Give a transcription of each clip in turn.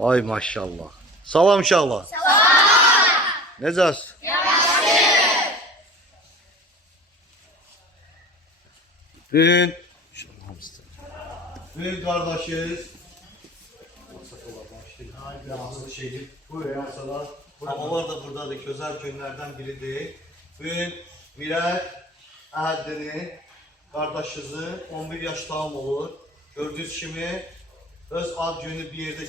Ay maşallah. Salam inşallah. Salam. Necəsiniz? Bugün kardeşiz. Havalar da buradadır, güzel günlerden biridir. Bugün Mirət Əhəddinin kardeşinizi 11 yaş tamam olur. Gördüğünüz kimi öz ad günü bir yerde,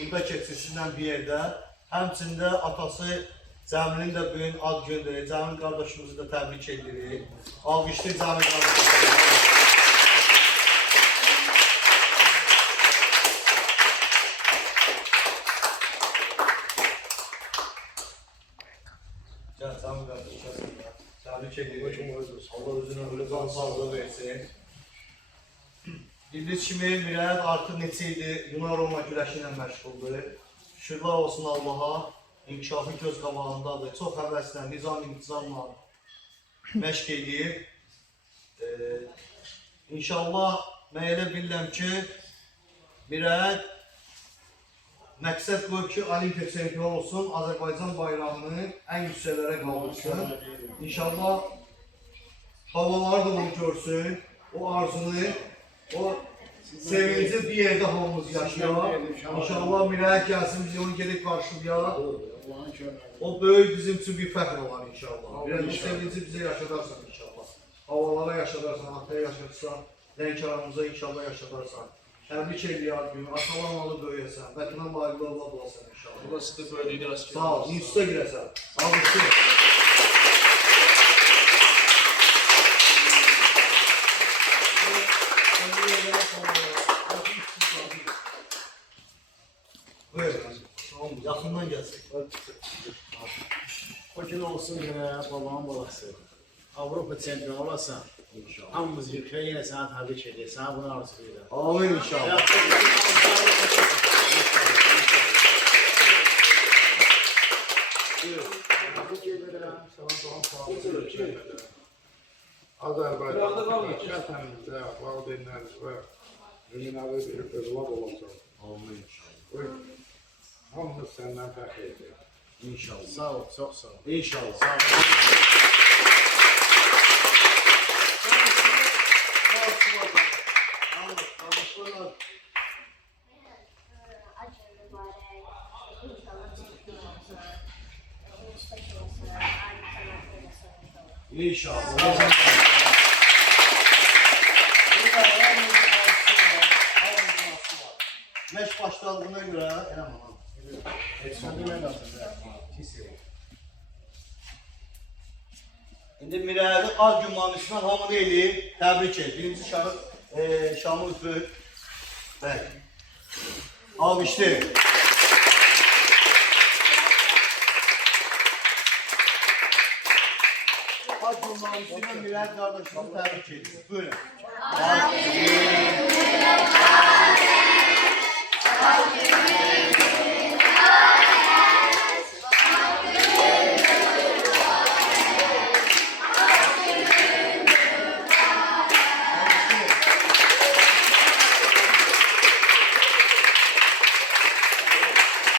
burada keçirsindən bir yerde. Həmçində atası Cəmilin də bugün ad günüdür. Cəmil kardeşimizi de təbrik edirik. Alqışlı Cəmil kardeşimizi. Gel Cəmil kardeşimizi təbrik edirik. Allah özünə öyle can sağlığı versin. Bildiğiniz kimi Mirət artıq neçə idi Yunan-Roma güləşi ilə məşğuldur. Şükürlər olsun Allaha, inkişafı göz qabağındadır. Çox həvəslə, nizam-intizamla məşq edir. İnşallah mən elə bilirəm ki, Mirət məqsəd qoyub ki, Olimpiya çempionu olsun, Azərbaycan bayrağını ən yüksəklərə qaldırsın. İnşallah havalar da onu görsün, o arzunu, o sevinci bir yerde hamımız yaşayalım. İnşallah Mirət gəlsin, biz onu gedib qarşılayaq. O böyük bizim için bir fəxr olan inşallah. Biraz o sevinci bize yaşadarsan inşallah. Havalara yaşadarsan, ataya yaşadarsan, Lənkəranımıza inşallah yaşadarsan. Təbrik eləyək günü, atalan alı böyüyəsən, vətənə layiqli Allah olasın inşallah. Burası da böyleydi asker. Sağ ol, instituta girəsən. Sağ olasın. Yaxından gəlsin. O gün olsun yine babamın balası. Avrupa çempionu olasan. Hamımız yükle yine sana tebrik ediyor. Sana bunu arzuluyor. Amin inşallah. Azərbaycan vətənimizdə, valideynlərimizə dünyada bir övlad olacaq. Amin inşallah. Hamımız səndən fəxr edir. İnşallah. Sağ ol, çok sağ ol. İnşallah. Sağ ol. İnşallah. Meş başladığına göre eləməm. İndi Mirəli ad gün mahnısından hamını eləyib, təbrik et. Birinci şamı üfür. Bəli. Almışdır. Ad gün mahnısından Mirəli qardaşımızı təbrik edirik. Buyurun. Amin.